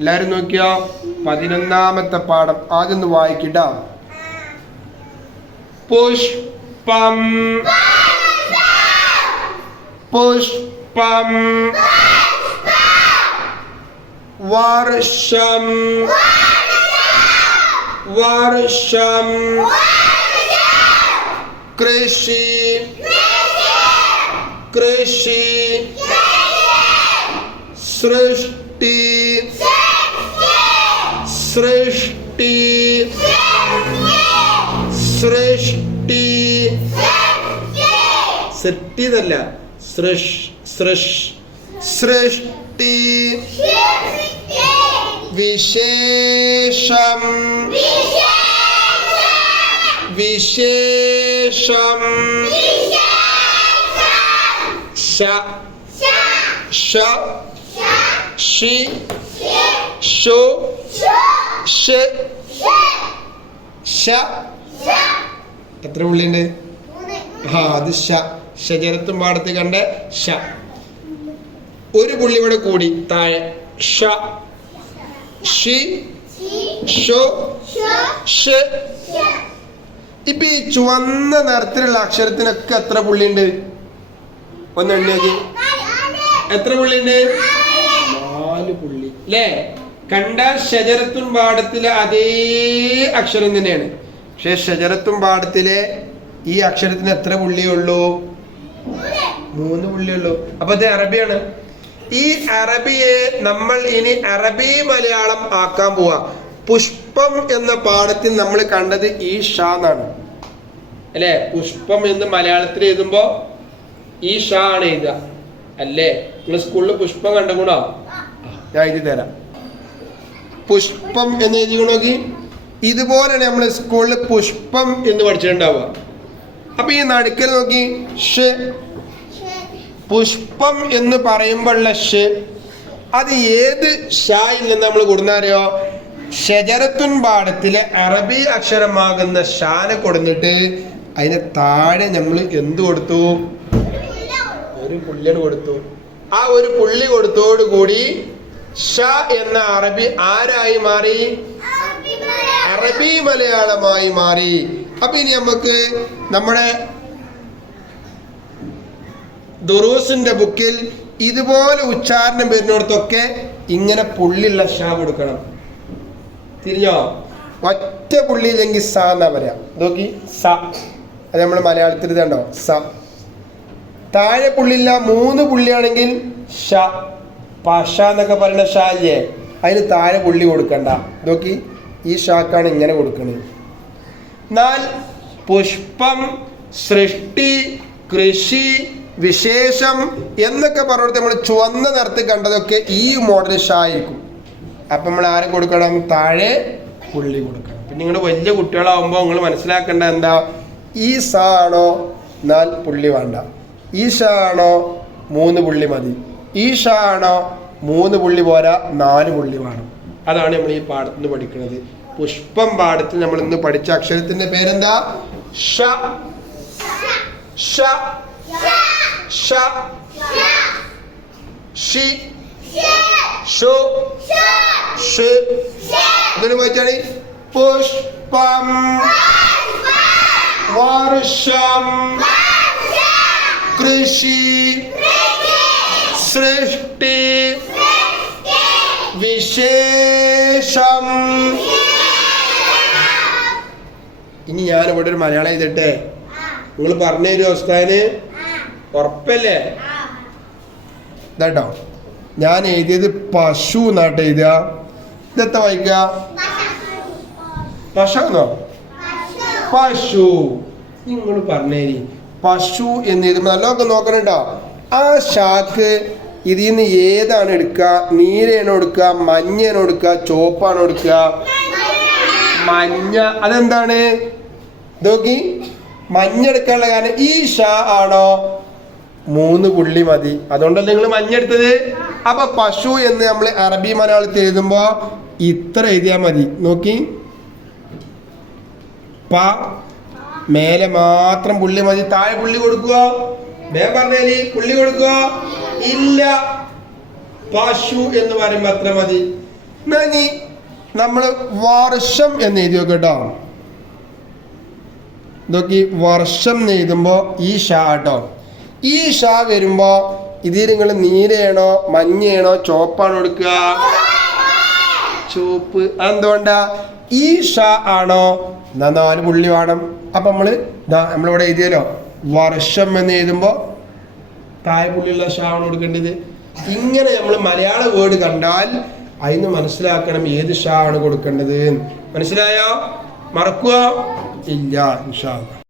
എല്ലാരും നോക്കിയോ? 11ാമത്തെ പാഠം ആദ്യം ഒന്ന് വായിക്കട്ട. പുഷ്പം പുഷ്പം വർഷം വർഷം കൃഷി കൃഷി സൃഷ്ടി സൃഷ്ടി സൃഷ്ടി സൃഷ്ടിയല്ല സൃഷ്ടി വിശേഷം വിശേഷം ശ ശ ഷി ഷു ഷ ശ. എത്ര പുള്ളിയുണ്ട്? അത് ശ. ഷജറത്തും പാടത്ത് കണ്ട ശ. ഒരു പുള്ളി ഇവിടെ കൂടി താഴെ ഷ ഷി ഷു ഷ. ഇപ്പൊ ഈ ചുവന്ന നിറത്തിലുള്ള അക്ഷരത്തിനൊക്കെ എത്ര പുള്ളിയുണ്ട്? ഒന്ന് എണ്ണിയാക്കി. എത്ര പുള്ളിയുണ്ട്? 4 പുള്ളി അല്ലേ? കണ്ട ഷജറത്തുൻ പാഠത്തിലെ അതേ അക്ഷരം തന്നെയാണ്. പക്ഷെ ഷജറത്തുൻ പാഠത്തിലെ ഈ അക്ഷരത്തിന് എത്ര പുള്ളിയുള്ളൂ? 3 പുള്ളിയുള്ളൂ. അപ്പൊ അത് അറബിയാണ്. ഈ അറബിയെ നമ്മൾ ഇനി അറബി മലയാളം ആക്കാൻ പോവാ. പുഷ്പം എന്ന പാഠത്തിൽ നമ്മൾ കണ്ടത് ഈ ഷാ എന്നാണ് അല്ലെ? പുഷ്പം എന്ന് മലയാളത്തിൽ എഴുതുമ്പോ ഈ ഷാ ആണ് എഴുതുക അല്ലേ? നിങ്ങൾ സ്കൂളിൽ പുഷ്പം കണ്ടുകൂടാ? ഞാൻ എഴുതി തരാം. പുഷ്പം എന്ന് എഴുതി നോക്കി. ഇതുപോലെയാണ് നമ്മൾ സ്കൂളിൽ പുഷ്പം എന്ന് പഠിച്ചിട്ടുണ്ടാവുക. അപ്പൊ ഈ നടുക്കൽ നോക്കി ഷ. പുഷ്പം എന്ന് പറയുമ്പോഴുള്ള ഷ അത് ഏത് ഷായിൽ നിന്ന് നമ്മൾ കൊടുന്നറിയോ? ഷജറത്തുൻ പാഠത്തിലെ അറബി അക്ഷരമാകുന്ന ഷാനെ കൊടുത്തിട്ട് അതിന് താഴെ നമ്മൾ എന്ത് കൊടുത്തു? ഒരു പുള്ളിയാണ് കൊടുത്തു. ആ ഒരു പുള്ളി കൊടുത്തോടുകൂടി ഷ എന്ന അറബി ആരായി മാറി? അറബി മലയാളമായി മാറി. അപ്പൊ ഇനി നമുക്ക് നമ്മുടെ ദുറൂസിന്റെ ബുക്കിൽ ഇതുപോലെ ഉച്ചാരണം വരുന്നിടത്തൊക്കെ ഇങ്ങനെ പുള്ളിയുള്ള ഷാ കൊടുക്കണം. തിരിഞ്ഞോ? ഒറ്റ പുള്ളിയില്ലെങ്കിൽ സ എന്നാ പറയാ. നോക്കി സ. അത് നമ്മൾ മലയാളത്തിൽ ഇതുണ്ടോ സ. താഴെ പുള്ളിയില്ല 3 പുള്ളിയാണെങ്കിൽ ഷ. പഷ എന്നൊക്കെ പറയുന്ന ഷാ അല്ലേ? അതിന് താഴെ പുള്ളി കൊടുക്കണ്ട. നോക്കി ഈ ഷാക്കാണ് ഇങ്ങനെ കൊടുക്കുന്നത്. എന്നാൽ പുഷ്പം സൃഷ്ടി കൃഷി വിശേഷം എന്നൊക്കെ പറഞ്ഞിട്ട് നമ്മൾ ചുവന്ന നിറത്തിൽ കണ്ടതൊക്കെ ഈ മോഡൽ ഷാ ആയിരിക്കും. അപ്പം നമ്മൾ ആരെ കൊടുക്കണം? താഴെ പുള്ളി കൊടുക്കണം. പിന്നെ നിങ്ങൾ വലിയ കുട്ടികളാവുമ്പോൾ നിങ്ങൾ മനസ്സിലാക്കേണ്ട എന്താ? ഈ സ ആണോ? എന്നാൽ പുള്ളി വേണ്ട. ഈ ഷ ആണോ? 3 പുള്ളി മതി. ഈ ഷ ആണോ? 3 പുള്ളി പോരാ, 4 പുള്ളി വേണം. അതാണ് നമ്മൾ ഈ പാഠത്തിൽ നിന്ന് പഠിക്കുന്നത്. പുഷ്പം പാഠത്തിൽ നമ്മൾ ഇന്ന് പഠിച്ച അക്ഷരത്തിന്റെ പേരെന്താ? ഷ. ഷ ഷ ഷി ഷു ഷ. ഇതിന് വായിച്ചാണ് പുഷ്പം വർഷം കൃഷി സൃഷ്ടി വിശേഷം. ഇനി ഞാൻ ഇവിടെ ഒരു മലയാളം എഴുതട്ടെ? നിങ്ങൾ പറഞ്ഞു തരുമോ ഉസ്താദിന്? ഉറപ്പല്ലേ? ഇതാട്ടോ ഞാൻ എഴുതിയത് പശു എന്നാട്ട് എഴുതുക. ഇതെത്ര വായിക്ക? പശു എന്നോ? പശു. നിങ്ങൾ പറഞ്ഞേരി പശു എന്ന് എഴുതുമ്പോ നല്ലതൊക്കെ നോക്കണട്ടോ. ആ ഷാക്ക് ഇതിൽ നിന്ന് ഏതാണ് എടുക്കുക? നീലയാണോ എടുക്കുക? മഞ്ഞയാണോ എടുക്കുക? ചോപ്പാണോ എടുക്കുക? മഞ്ഞ. അതെന്താണ്? നോക്കി മഞ്ഞ എടുക്കാനുള്ള കാരണം ഈ ഷാ ആണോ? 3 പുള്ളി മതി. അതുകൊണ്ടല്ലേ നിങ്ങൾ മഞ്ഞ എടുത്തത്. അപ്പൊ പശു എന്ന് നമ്മൾ അറബി മലയാളത്തിൽ എഴുതുമ്പോ ഇത്ര എഴുതിയാൽ മതി. നോക്കി പ മേലെ മാത്രം പുള്ളി മതി. താഴെ പുള്ളി കൊടുക്കുക. വേഗം പറഞ്ഞേലി പുള്ളി കൊടുക്കുക. ഇല്ല, പശു എന്ന് പറയുമ്പോ അത്ര മതി. ഇനി നമ്മൾ വർഷം എന്ന് എഴുതി നോക്കുക കേട്ടോ. ഇതൊക്കെ വർഷം എന്ന് എഴുതുമ്പോൾ ഈ ഷാ കേട്ടോ. ഈ ഷാ വരുമ്പോ ഇതിൽ നിങ്ങൾ നീലയാണോ മഞ്ഞയാണോ ചോപ്പാണോ എടുക്കുക? ചുവപ്പ്. അതെന്തുകൊണ്ടാ? ഈ ഷാ ആണോ? 4 പുള്ളി വേണം. അപ്പൊ നമ്മളിവിടെ എഴുതിയല്ലോ വർഷം എന്ന് എഴുതുമ്പോ താഴെ പുള്ളിയുള്ള ഷാ ആണ് കൊടുക്കേണ്ടത്. ഇങ്ങനെ നമ്മൾ മലയാള വേർഡ് കണ്ടാൽ അതിന് മനസ്സിലാക്കണം ഏത് ഷാ ആണ് കൊടുക്കേണ്ടത്. മനസ്സിലായോ? മറക്കുക ഇല്ല ഇൻഷാ അല്ലാഹ്.